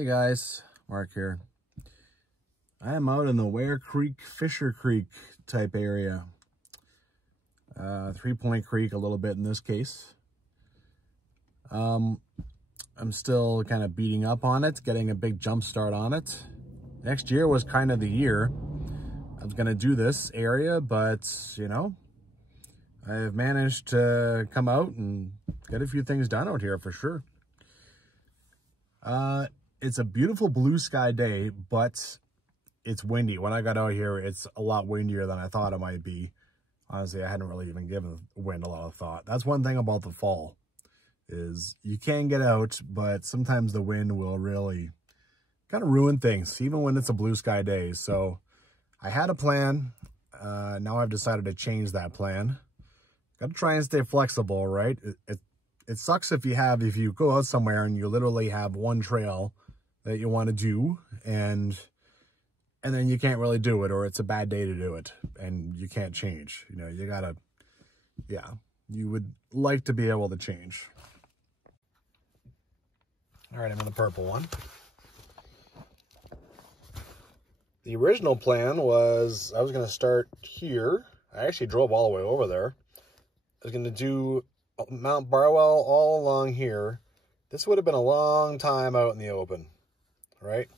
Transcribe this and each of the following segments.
Hey guys, Mark here. I am out in the Ware Creek, Fisher Creek type area. 3 Point Creek a little bit in this case. I'm still kind of beating up on it, getting a big jump start on it. Next year was kind of the year I was gonna do this area, but you know, I've managed to come out and get a few things done out here for sure. It's a beautiful blue sky day, but it's windy. When I got out here, it's a lot windier than I thought it might be. Honestly, I hadn't really even given wind a lot of thought. That's one thing about the fall, is you can get out, but sometimes the wind will really kind of ruin things, even when it's a blue sky day. So I had a plan. Now I've decided to change that plan. Got to try and stay flexible, right? It sucks if you go out somewhere and you literally have one trail that you want to do and then you can't really do it, or it's a bad day to do it and you can't change. You know, you gotta, yeah, you would like to be able to change. All right, I'm in the purple one. The original plan was I was going to start here. I actually drove all the way over there. I was going to do Mount Barwell all along here. This would have been a long time out in the open, right?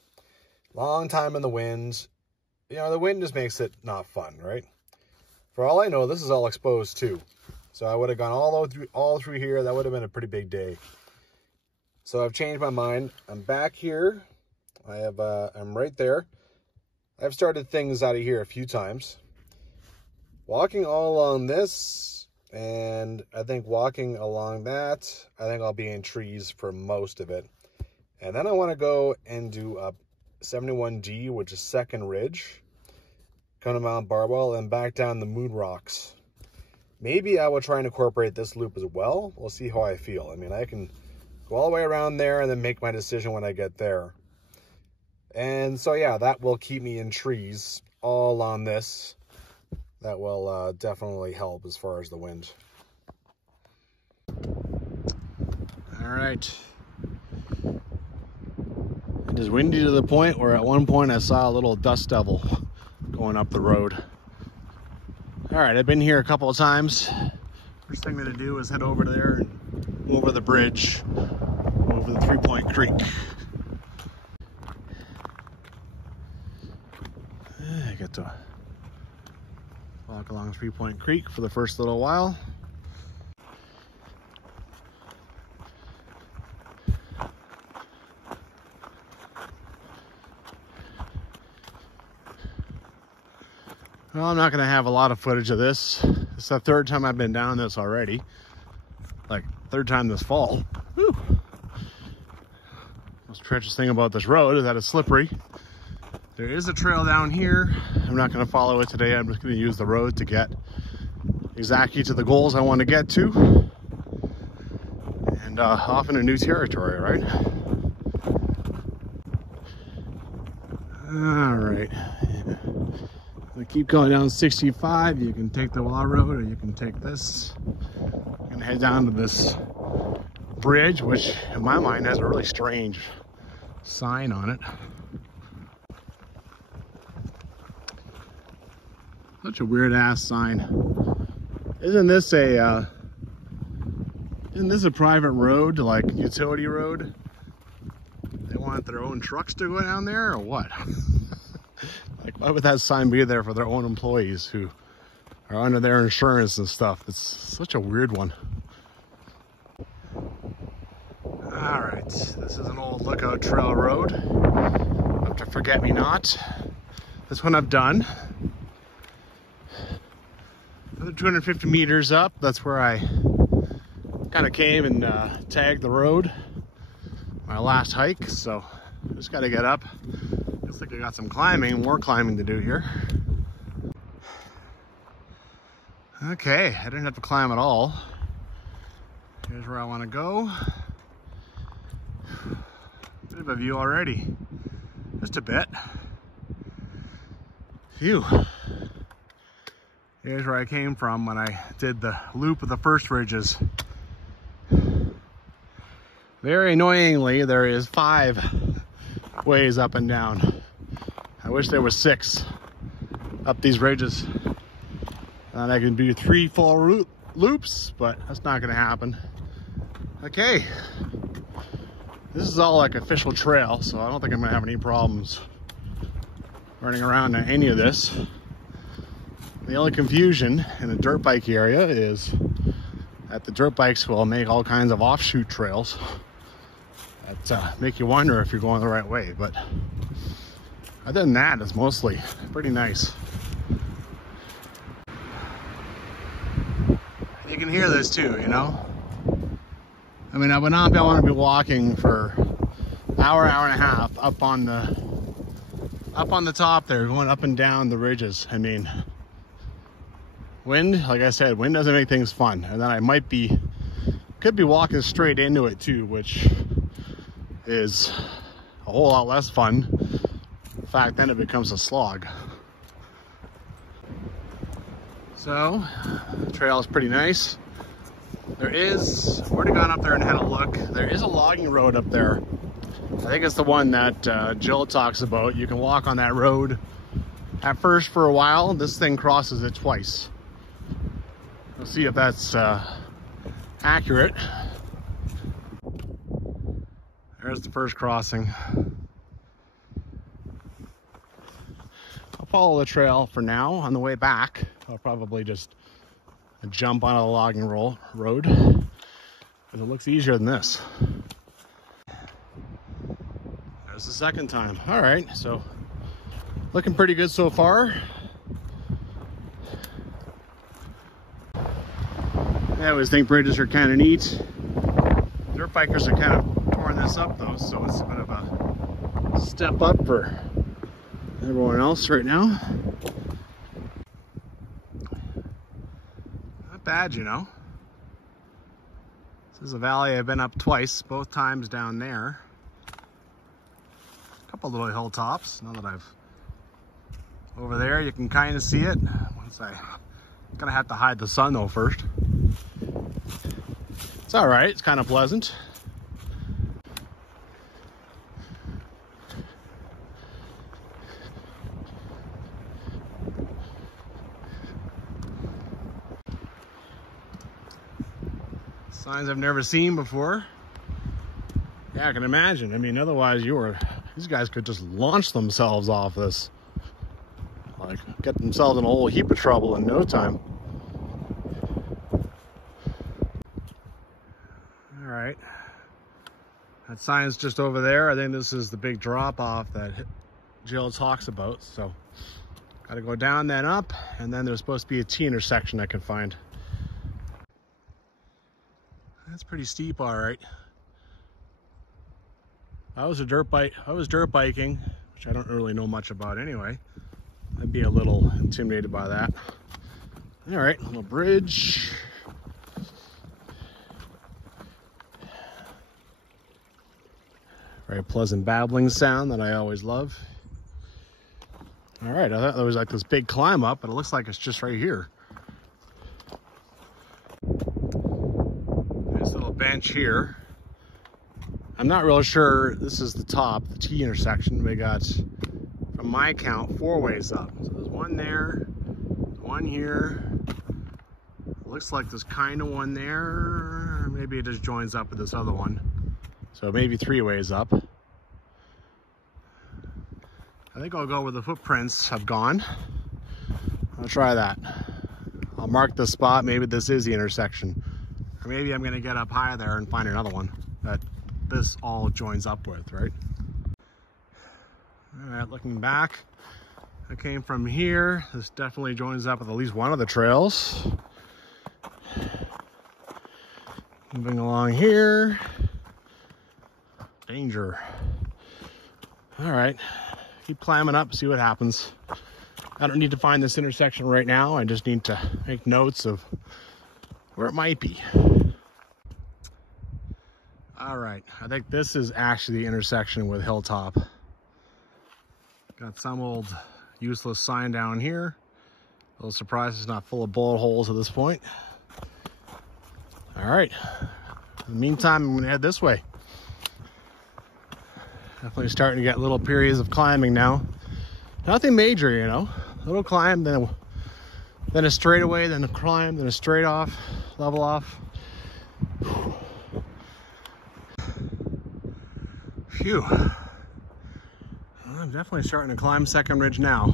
Long time in the wind. You know, the wind just makes it not fun, right? For all I know, this is all exposed too. So I would have gone all through here. That would have been a pretty big day. So I've changed my mind. I'm back here. I'm right there. I've started things out of here a few times. Walking all along this, and I think walking along that, I think I'll be in trees for most of it. And then I want to go and do up 71D, which is Second Ridge, come to Mount Barwell, and back down the Moonrocks. Maybe I will try and incorporate this loop as well. We'll see how I feel. I mean, I can go all the way around there and then make my decision when I get there. And so, yeah, that will keep me in trees all on this. That will definitely help as far as the wind. All right. It is windy to the point where at one point I saw a little dust devil going up the road. All right, I've been here a couple of times. First thing I'm gonna do is head over there and over the bridge, over the 3 Point Creek. I get to walk along 3 Point Creek for the first little while. Well, I'm not going to have a lot of footage of this. It's the third time I've been down this already. Like, third time this fall. Whew. Most treacherous thing about this road is that it's slippery. There is a trail down here. I'm not going to follow it today. I'm just going to use the road to get exactly to the goals I want to get to. And off into new territory, right? All right. We keep going down 65. You can take the Wall Road, or you can take this and head down to this bridge, which in my mind has a really strange sign on it. Such a weird ass sign. Isn't this a private road, like utility road? They want their own trucks to go down there, or what? Like, why would that sign be there for their own employees who are under their insurance and stuff? It's such a weird one. All right, this is an old Lookout Trail road up to Forget-Me-Not. This one I've done. Another 250 meters up, that's where I kind of came and tagged the road. My last hike, so just got to get up. Looks like I got some more climbing to do here. Okay, I didn't have to climb at all. Here's where I want to go. Bit of a view already, just a bit. Phew. Here's where I came from when I did the loop of the first ridges. Very annoyingly, there is 5 ways up and down. I wish there was 6 up these ridges. And I can do 3 full loops, but that's not gonna happen. Okay, this is all like official trail, so I don't think I'm gonna have any problems running around in any of this. The only confusion in the dirt bike area is that the dirt bikes will make all kinds of offshoot trails that make you wonder if you're going the right way, but other than that, it's mostly pretty nice. You can hear this too, you know? I mean, I would not want to be walking for an hour, hour and a half up on the top there, going up and down the ridges. I mean, wind, like I said, wind doesn't make things fun. And then I could be walking straight into it too, which is a whole lot less fun. In fact, then it becomes a slog. So, the trail is pretty nice. I've already gone up there and had a look. There is a logging road up there. I think it's the one that Jill talks about. You can walk on that road at first for a while. This thing crosses it twice. We'll see if that's accurate. There's the first crossing. I'll follow the trail for now. On the way back, I'll probably just jump on a logging road because it looks easier than this. There's the second time. All right, so looking pretty good so far. I always think bridges are kind of neat. Dirt bikers are kind of torn this up though, so it's a bit of a step up for everyone else right now. Not bad, you know. This is a valley I've been up twice, both times down there. A couple little hilltops. Now that I've over there, you can kind of see it. Gonna have to hide the sun though first. It's all right. It's kind of pleasant. Signs I've never seen before. Yeah, I can imagine. I mean, otherwise these guys could just launch themselves off this. Like, get themselves in a whole heap of trouble in no time. All right. That sign's just over there. I think this is the big drop off that Jill talks about. So, got to go down, then up, and then there's supposed to be a T intersection I can find. That's pretty steep, all right. I was dirt biking, which I don't really know much about anyway. I'd be a little intimidated by that. All right, little bridge. Very pleasant babbling sound that I always love. All right, I thought there was like this big climb up, but it looks like it's just right here. Nice little bench here. I'm not real sure this is the top, the T intersection. We got, from my count, 4 ways up. So there's one there, one here. Looks like there's kind of one there, or maybe it just joins up with this other one. So maybe 3 ways up. I think I'll go where the footprints have gone. I'll try that. I'll mark the spot. Maybe this is the intersection. Or maybe I'm gonna get up high there and find another one that this all joins up with, right? All right, looking back, I came from here. This definitely joins up with at least one of the trails. Moving along here. Danger. All right, keep climbing up, see what happens. I don't need to find this intersection right now. I just need to make notes of where it might be. All right, I think this is actually the intersection with Hilltop. Got some old useless sign down here. A little surprised it's not full of bullet holes at this point. All right, in the meantime, I'm gonna head this way. Definitely starting to get little periods of climbing now. Nothing major, you know. A little climb, then a straightaway, then a climb, then a straight off, level off. Phew. I'm definitely starting to climb second ridge now.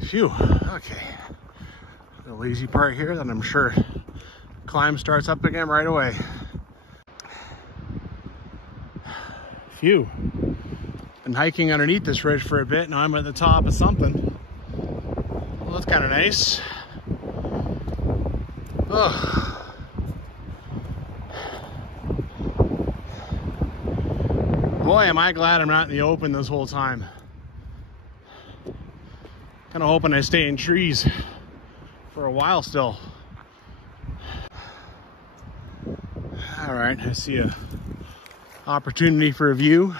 Phew. Okay. The lazy part here, then I'm sure climb starts up again right away. Phew. Been hiking underneath this ridge for a bit. Now I'm at the top of something. Well, that's kind of nice. Oh. Boy, am I glad I'm not in the open this whole time. Kind of hoping I stay in trees for a while still. All right, I see a opportunity for a view.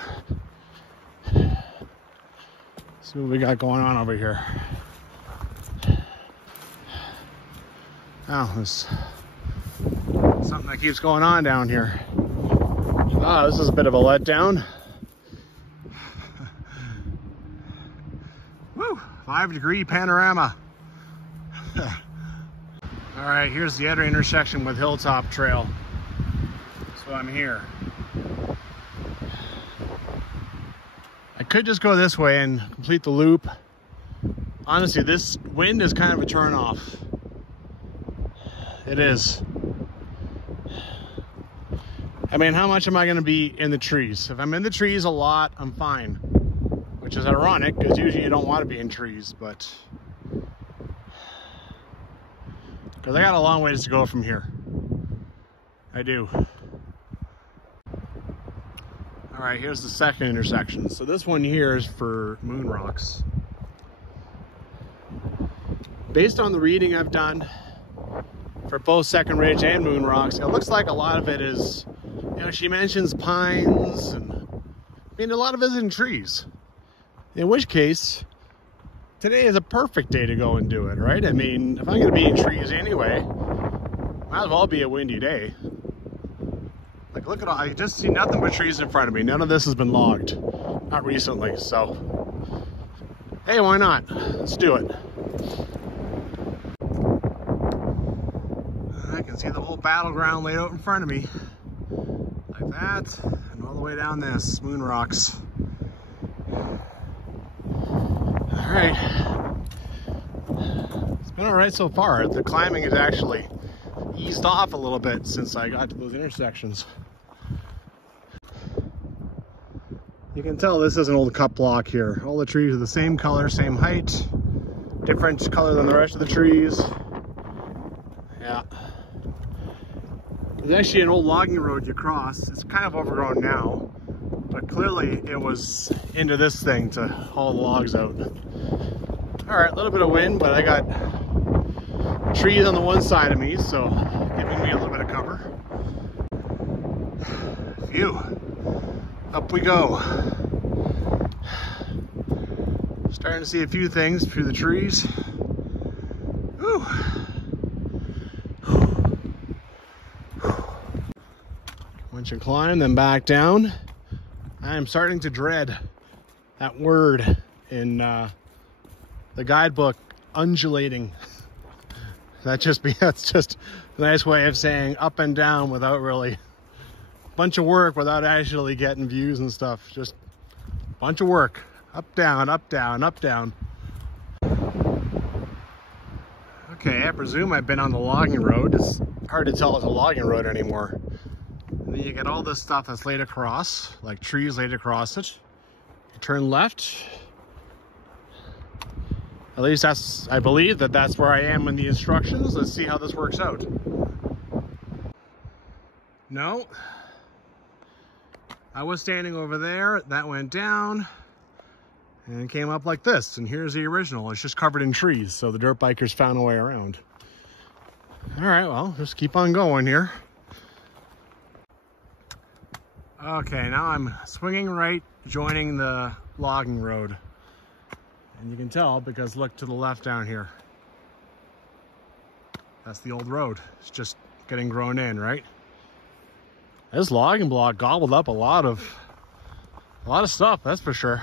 See what we got going on over here. Oh, there's something that keeps going on down here. Oh, this is a bit of a letdown. Woo, 5-degree panorama. All right, here's the other intersection with Hilltop Trail. So I'm here. I could just go this way and complete the loop. Honestly, this wind is kind of a turn off. It is. I mean, how much am I going to be in the trees? If I'm in the trees a lot, I'm fine. Which is ironic, because usually you don't want to be in trees, but... because I got a long ways to go from here. I do. All right, here's the second intersection. So this one here is for Moonrocks. Based on the reading I've done for both Second Ridge and Moonrocks, it looks like a lot of it is, you know, she mentions pines, and I mean, a lot of it is in trees. In which case, today is a perfect day to go and do it, right? I mean, if I'm gonna be in trees anyway, might as well be a windy day. Like, look at all, I just see nothing but trees in front of me. None of this has been logged, not recently, so. Hey, why not? Let's do it. I can see the whole battleground laid out in front of me. Like that, and all the way down this, Moonrocks. All right. It's been all right so far. The climbing has actually eased off a little bit since I got to those intersections. You can tell this is an old cut block here. All the trees are the same color, same height, different color than the rest of the trees. Yeah. There's actually an old logging road you cross. It's kind of overgrown now, but clearly it was into this thing to haul the logs out. All right, a little bit of wind, but I got trees on the one side of me, so giving me a little bit of cover. Phew. Up we go. Starting to see a few things through the trees. Whew. Once you climb, then back down. I am starting to dread that word in the guidebook, undulating. That's just a nice way of saying up and down without really bunch of work, without actually getting views and stuff. Just a bunch of work. Up, down, up, down, up, down. Okay, I presume I've been on the logging road. It's hard to tell it's a logging road anymore. And then you get all this stuff that's laid across, like trees laid across it. You turn left. At least I believe that's where I am in the instructions. Let's see how this works out. No. I was standing over there, that went down, and it came up like this. And here's the original. It's just covered in trees, so the dirt bikers found a way around. All right, well, just keep on going here. Okay, now I'm swinging right, joining the logging road. And you can tell because look to the left down here. That's the old road. It's just getting grown in, right? This logging block gobbled up a lot of stuff, that's for sure.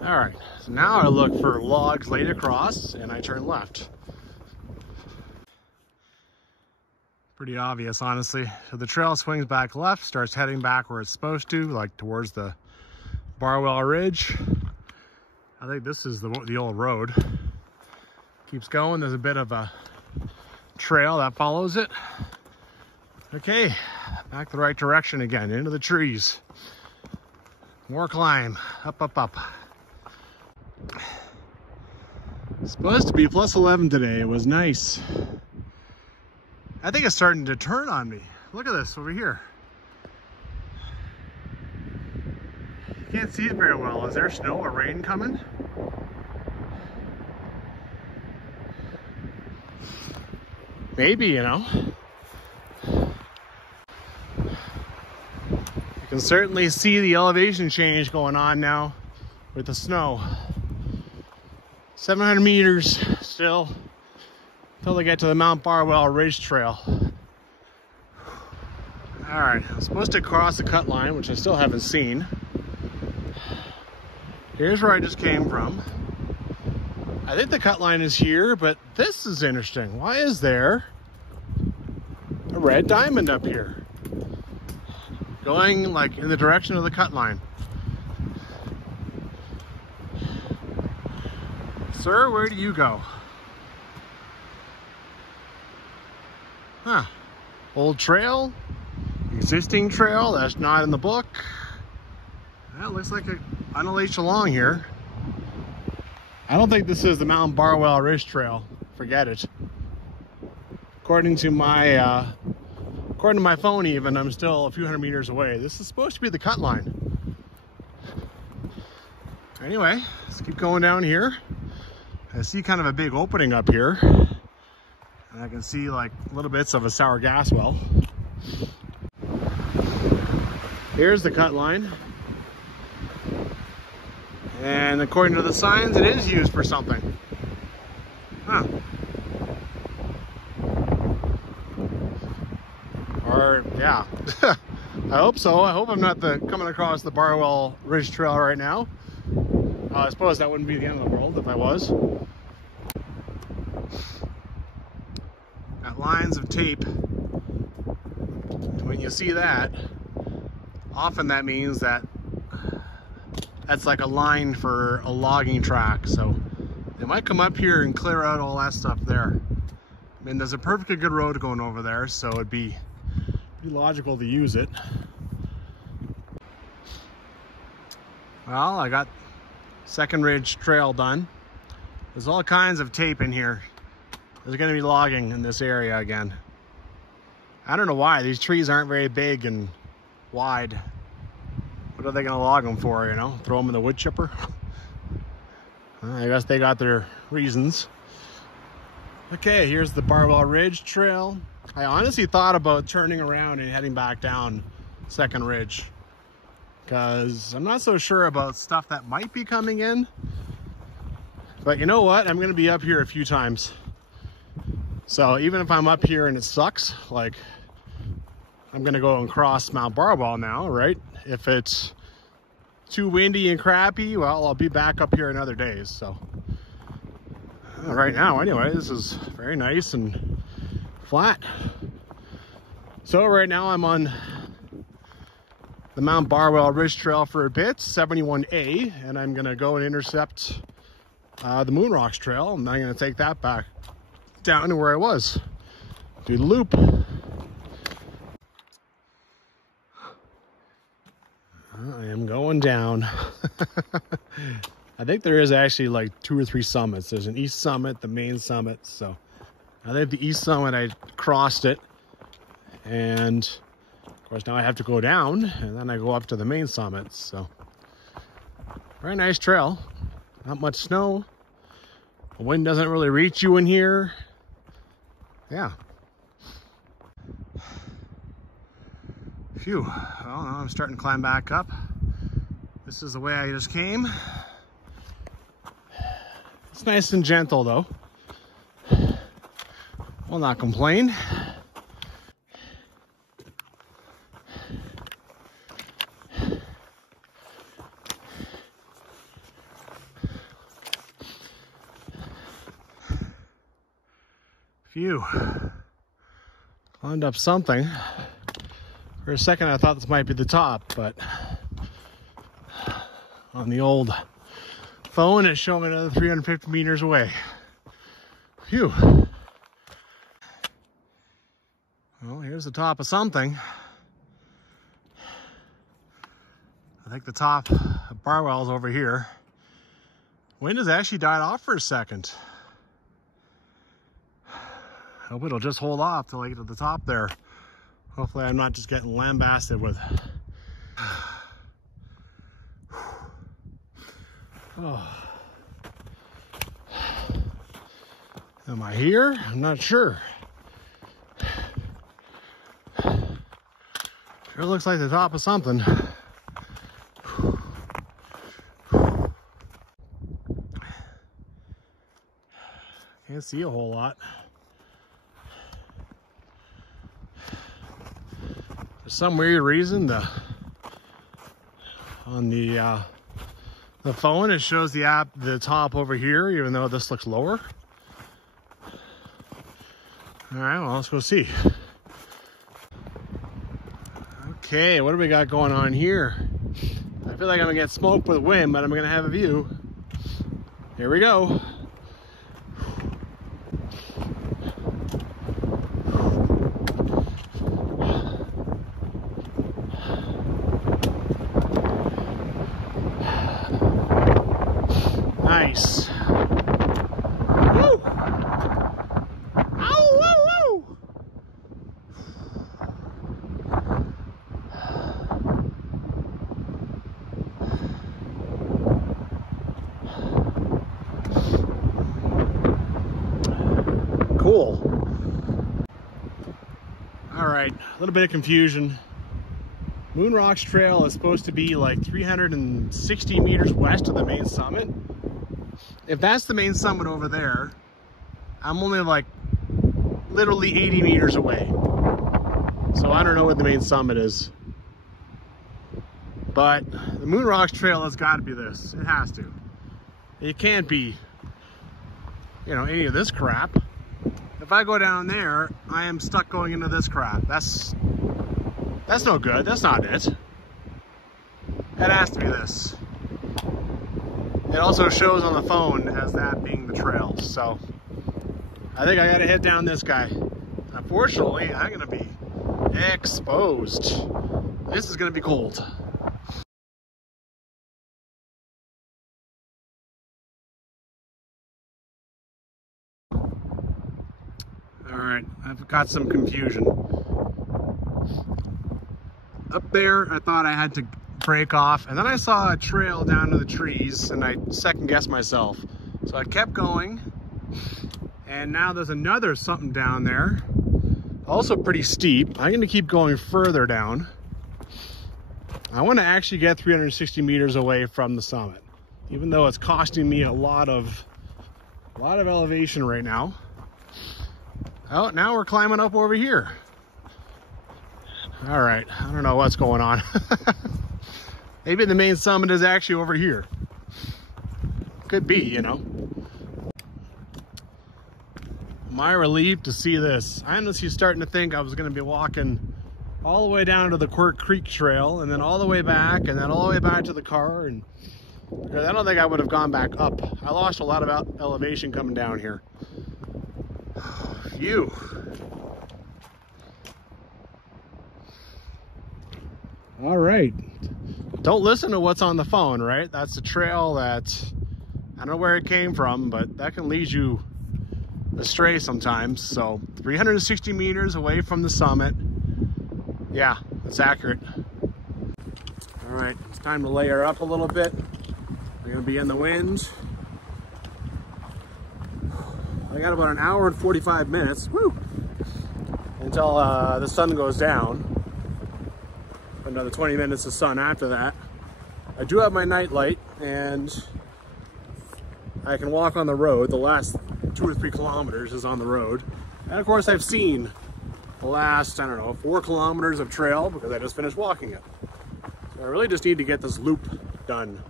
All right, so now I look for logs laid across and I turn left. Pretty obvious, honestly. So the trail swings back left, starts heading back where it's supposed to, like towards the Barwell Ridge. I think this is the old road. Keeps going, there's a bit of a trail that follows it. Okay, back the right direction again, into the trees. More climb, up, up, up. It's supposed to be plus 11 today, it was nice. I think it's starting to turn on me. Look at this over here. You can't see it very well. Is there snow or rain coming? Maybe, you know. You can certainly see the elevation change going on now with the snow. 700 meters still until they get to the Mount Barwell Ridge Trail. All right, I'm supposed to cross the cut line, which I still haven't seen. Here's where I just came from. I think the cut line is here, but this is interesting. Why is there a red diamond up here? Going like in the direction of the cut line. Sir, where do you go? Huh. Old trail? Existing trail that's not in the book? That looks like it undulates along here. I don't think this is the Mount Barwell Ridge Trail. Forget it. According to my phone even, I'm still a few hundred meters away. This is supposed to be the cut line. Anyway, let's keep going down here. I see kind of a big opening up here. And I can see like little bits of a sour gas well. Here's the cut line. And according to the signs, it is used for something. Huh. Or, yeah. I hope so. I hope I'm not coming across the Barwell Ridge Trail right now. I suppose that wouldn't be the end of the world if I was. Got lines of tape. When you see that, often that means that's like a line for a logging track. So they might come up here and clear out all that stuff there. I mean, there's a perfectly good road going over there, so it'd be logical to use it. Well, I got Second Ridge Trail done. There's all kinds of tape in here. There's gonna be logging in this area again. I don't know why, these trees aren't very big and wide. What are they gonna log them for, you know? Throw them in the wood chipper? Well, I guess they got their reasons. Okay, here's the Barwell Ridge Trail. I honestly thought about turning around and heading back down Second Ridge, because I'm not so sure about stuff that might be coming in. But you know what? I'm gonna be up here a few times. So even if I'm up here and it sucks, like I'm gonna go and cross Mount Barwell now, right? If it's too windy and crappy, well, I'll be back up here in other days. So right now, anyway, this is very nice and flat. So right now I'm on the Mount Barwell Ridge Trail for a bit, 71A, and I'm gonna go and intercept the Moonrocks Trail, and I'm gonna take that back down to where I was. Do the loop. I am going down. I think there is actually like 2 or 3 summits. There's an east summit, the main summit. So I think the east summit, I crossed it. And of course now I have to go down and then I go up to the main summit. So very nice trail. Not much snow. The wind doesn't really reach you in here. Yeah. Phew. Well, now I'm starting to climb back up. This is the way I just came. It's nice and gentle though. Will not complain. Phew. Climbed up something. For a second I thought this might be the top, but on the old phone it's showing me another 350 meters away. Phew. Well, here's the top of something. I think the top of Barwell's over here. Wind has actually died off for a second. Hope it'll just hold off till I get to the top there. Hopefully I'm not just getting lambasted with. Oh. Am I here? I'm not sure. Sure looks like the top of something. Can't see a whole lot. For some weird reason, on the phone it shows the top over here, even though this looks lower. All right, well, let's go see. Okay, what do we got going on here? I feel like I'm gonna get smoked with wind, but I'm gonna have a view. Here we go. Nice. Woo! Ow, woo, woo! Cool. All right, a little bit of confusion. Moonrocks Trail is supposed to be like 360 meters west of the main summit. If that's the main summit over there, I'm only like literally 80 meters away. So I don't know what the main summit is. But the Moonrocks Trail has got to be this. It has to. It can't be, you know, any of this crap. If I go down there, I am stuck going into this crap. That's no good. That's not it. It has to be this. It also shows on the phone as that being the trail. So I think I gotta head down this guy. Unfortunately, I'm gonna be exposed. This is gonna be cold. All right, I've got some confusion. Up there, I thought I had to break off, and then I saw a trail down to the trees, and I second guessed myself. So I kept going, and now there's another something down there, also pretty steep. I'm gonna keep going further down. I want to actually get 360 meters away from the summit, even though it's costing me a lot of elevation right now. Oh, now we're climbing up over here. All right, I don't know what's going on. Maybe the main summit is actually over here. Could be, you know. My relief to see this. I honestly starting to think I was going to be walking all the way down to the Quirk Creek Trail, and then all the way back, and then all the way back to the car. And I don't think I would have gone back up. I lost a lot of elevation coming down here. Phew. All right. Don't listen to what's on the phone, right? That's a trail that, I don't know where it came from, but that can lead you astray sometimes. So 360 meters away from the summit. Yeah, that's accurate. All right, it's time to layer up a little bit. We're gonna be in the wind. I got about an hour and 45 minutes, woo, until the sun goes down. Another 20 minutes of sun after that. I do have my night light, and I can walk on the road. The last 2 or 3 kilometers is on the road. And of course I've seen the last, I don't know, 4 kilometers of trail because I just finished walking it. So I really just need to get this loop done.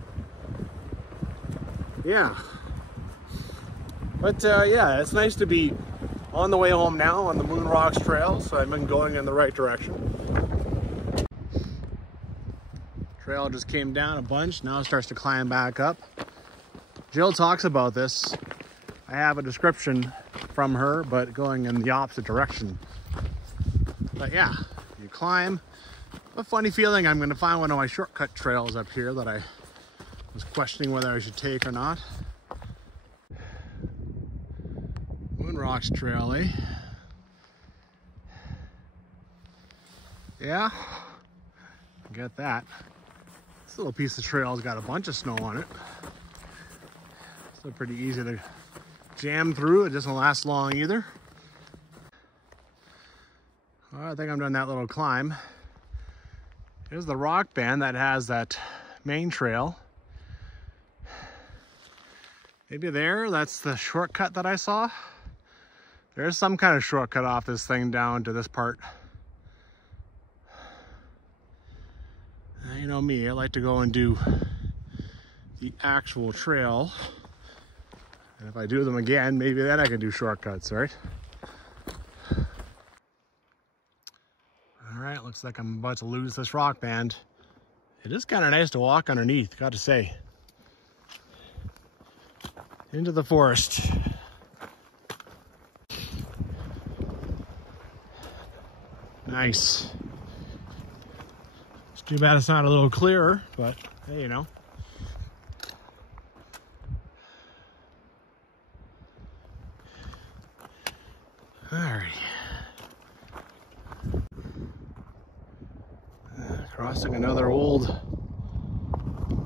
Yeah. But yeah, it's nice to be On the way home now on the Moonrocks trail, so I've been going in the right direction. Trail just came down a bunch, now it starts to climb back up. Jill talks about this. I have a description from her, but going in the opposite direction. But yeah, you climb. A funny feeling I'm going to find one of my shortcut trails up here that I was questioning whether I should take or not. Moonrocks trail, eh? Yeah, get that. This little piece of trail's got a bunch of snow on it. So pretty easy to jam through. It doesn't last long either. Well, I think I'm done that little climb. Here's the rock band that has that main trail. Maybe there, that's the shortcut that I saw. There's some kind of shortcut off this thing down to this part. You know me, I like to go and do the actual trail. And if I do them again, maybe then I can do shortcuts, right? All right, looks like I'm about to lose this rock band. It is kind of nice to walk underneath, got to say. Into the forest. Nice. It's too bad it's not a little clearer, but hey, you know. All right. Crossing another old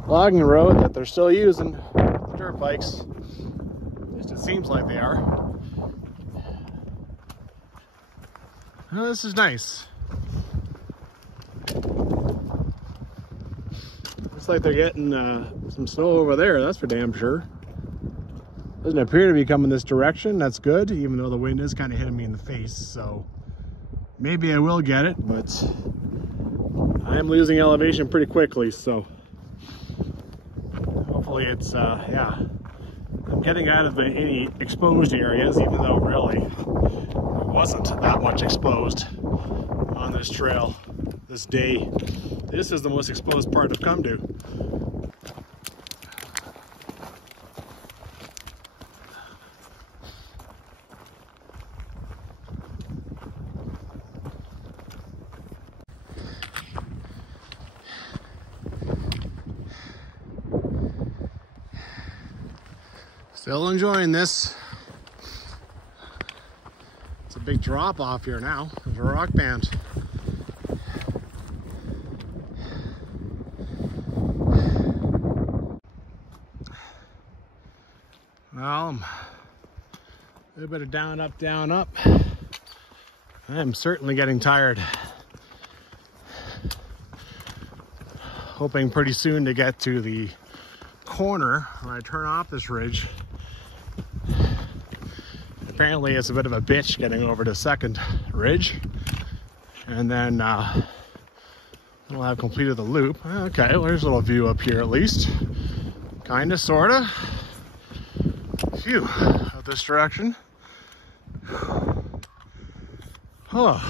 logging road that they're still using, the dirt bikes. At least it seems like they are. Oh, this is nice. Looks like they're getting some snow over there, that's for damn sure. Doesn't appear to be coming this direction, that's good, even though the wind is kind of hitting me in the face, so maybe I will get it, but I'm losing elevation pretty quickly, so hopefully it's, yeah. I'm getting out of any exposed areas, even though really it wasn't that much exposed on this trail this day. This is the most exposed part I've come to. Still enjoying this. It's a big drop off here now. There's a rock band. Well, a little bit of down, up, down, up. I'm certainly getting tired. Hoping pretty soon to get to the corner when I turn off this ridge. Apparently it's a bit of a bitch getting over to second ridge, and then I'll have completed the loop. Okay, well, there's a little view up here at least, kind of, sort of. Phew, out this direction. Oh, well,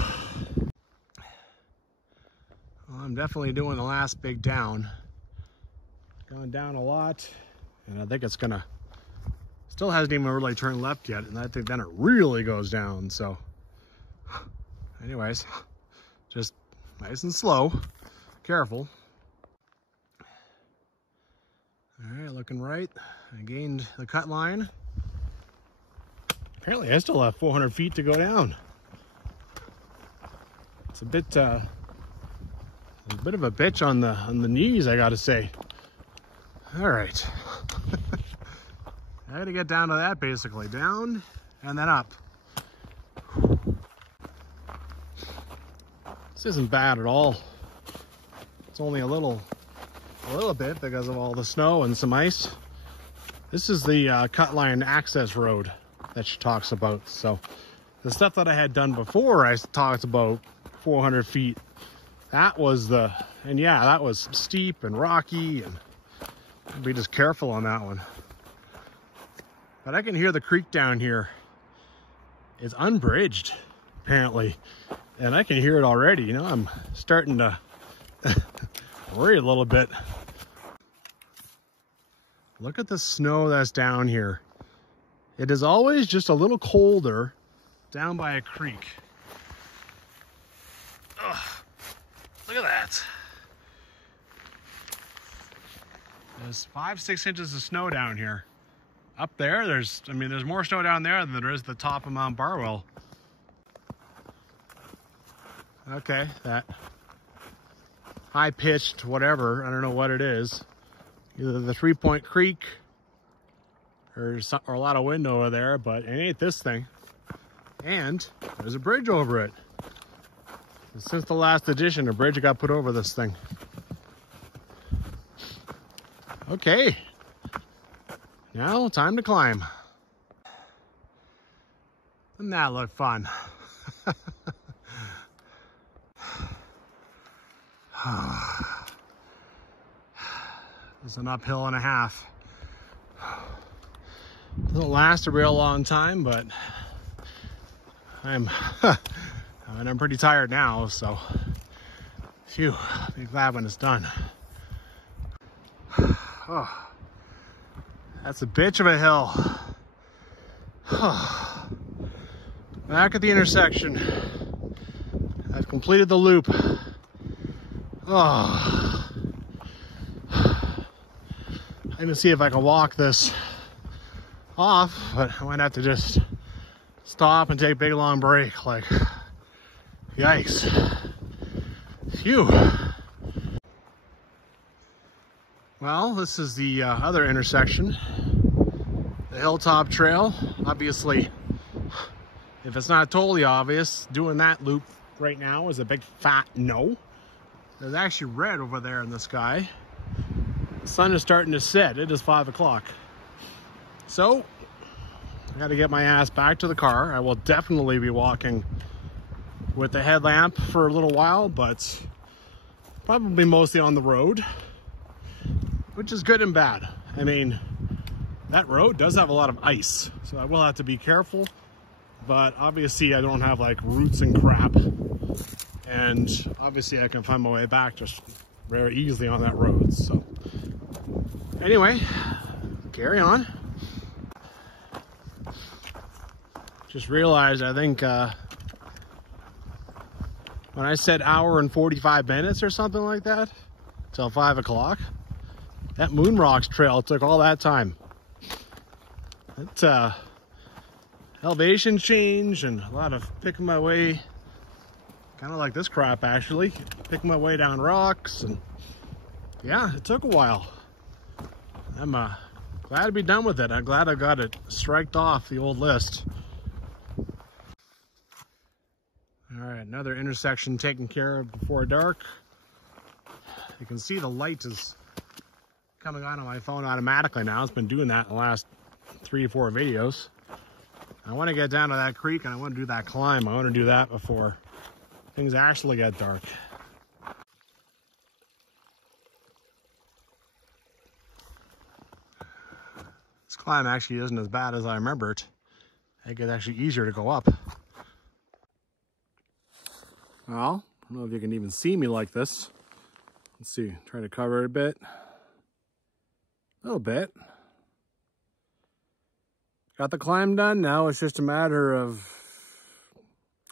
I'm definitely doing the last big down. Going down a lot, and I think it's gonna. Still hasn't even really turned left yet, and I think then it really goes down, so. Anyways, just nice and slow, careful. All right, looking right. I gained the cut line. Apparently I still have 400 feet to go down. It's a bit of a bitch on the knees, I gotta say. All right. I gotta get down to that basically. Down and then up. This isn't bad at all. It's only a little bit because of all the snow and some ice. This is the cut line access road that she talks about. So the stuff that I had done before, I talked about 400 feet. That was and yeah, that was steep and rocky, and be just careful on that one. But I can hear the creek down here. is unbridged, apparently. And I can hear it already, you know, I'm starting to worry a little bit. Look at the snow that's down here. It is always just a little colder down by a creek. Ugh, look at that. There's 5-6 inches of snow down here. Up there, there's more snow down there than there is at the top of Mount Barwell. Okay, that high-pitched whatever, I don't know what it is. Either the 3-point creek or a lot of wind over there, but it ain't this thing. And there's a bridge over it. And since the last edition, a bridge got put over this thing. Okay, now time to climb. Doesn't that look fun? It's an uphill and a half. Doesn't last a real long time, but I'm pretty tired now, so phew, I'll be glad when it's done. Oh, that's a bitch of a hill. Back at the intersection. I've completed the loop. Oh. I'm gonna see if I can walk this off, but I might have to just stop and take a big long break. Like, yikes. Phew. Well, this is the other intersection, the Hilltop Trail. Obviously, if it's not totally obvious, doing that loop right now is a big fat no. There's actually red over there in the sky. The sun is starting to set. It is 5 o'clock. So, I gotta get my ass back to the car. I will definitely be walking with the headlamp for a little while, but probably mostly on the road, which is good and bad. I mean, that road does have a lot of ice, so I will have to be careful, but obviously I don't have like roots and crap, and obviously I can find my way back just very easily on that road. So anyway, carry on. Just realized, I think when I said hour and 45 minutes or something like that till 5 o'clock, that Moonrocks trail took all that time. That elevation change and a lot of picking my way, kind of like this crap actually, picking my way down rocks, and yeah, it took a while. I'm glad to be done with it. I'm glad I got it striked off the old list. All right, another intersection taken care of before dark. You can see the light is coming on my phone automatically now. It's been doing that in the last 3 or 4 videos. I want to get down to that creek and I want to do that climb. I want to do that before things actually get dark. This climb actually isn't as bad as I remember it. I think it's actually easier to go up. Well, I don't know if you can even see me like this. Let's see, try to cover it a bit. A little bit. Got the climb done. Now it's just a matter of,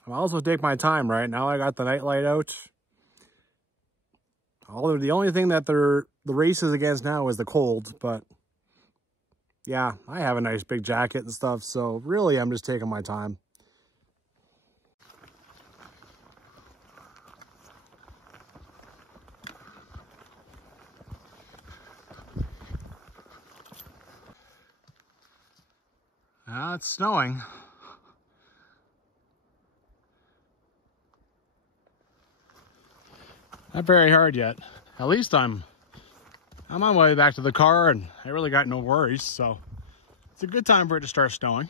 I'll also take my time, right? Now I got the nightlight out. The only thing that the race is against now is the cold, but yeah, I have a nice big jacket and stuff, so really I'm just taking my time. Now it's snowing. Not very hard yet. At least I'm on my way back to the car and I really got no worries, so it's a good time for it to start snowing.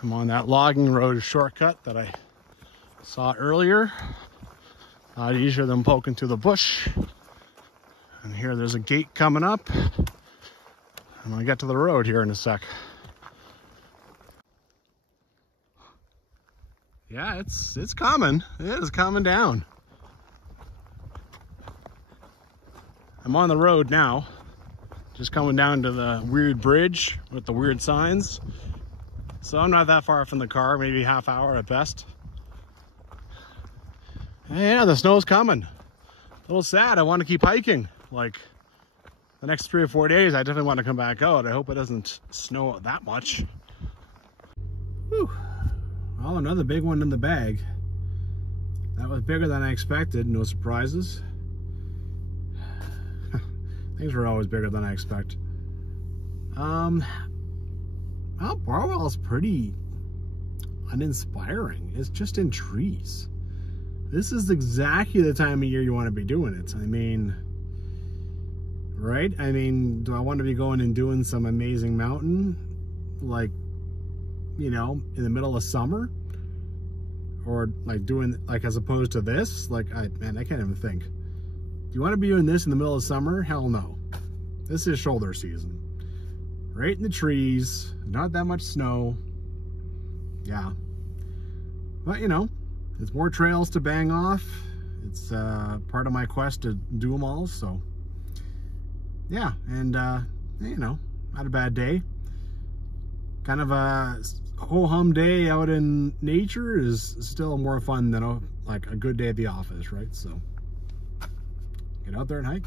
I'm on that logging road shortcut that I saw earlier. A lot easier than poking through the bush. And here there's a gate coming up. I'm gonna get to the road here in a sec. Yeah, it's coming. It is coming down. I'm on the road now. Just coming down to the weird bridge with the weird signs. So I'm not that far from the car, maybe half hour at best. Yeah, the snow's coming. A little sad. I want to keep hiking. Like the next 3 or 4 days, I definitely want to come back out. I hope it doesn't snow that much. Whew. Well, another big one in the bag. That was bigger than I expected. No surprises. Things were always bigger than I expect. Well, Barwell is pretty uninspiring. It's just in trees. This is exactly the time of year you want to be doing it. I mean, right? I mean, do I want to be going and doing some amazing mountain, like, you know, in the middle of summer? Or like doing, like, as opposed to this? Like, man, I can't even think. Do you want to be doing this in the middle of summer? Hell no. This is shoulder season. Right in the trees, not that much snow. Yeah. But, you know, it's more trails to bang off. It's part of my quest to do them all, so. Yeah, and, you know, not a bad day. Kind of a ho-hum day out in nature is still more fun than like a good day at the office, right? So get out there and hike.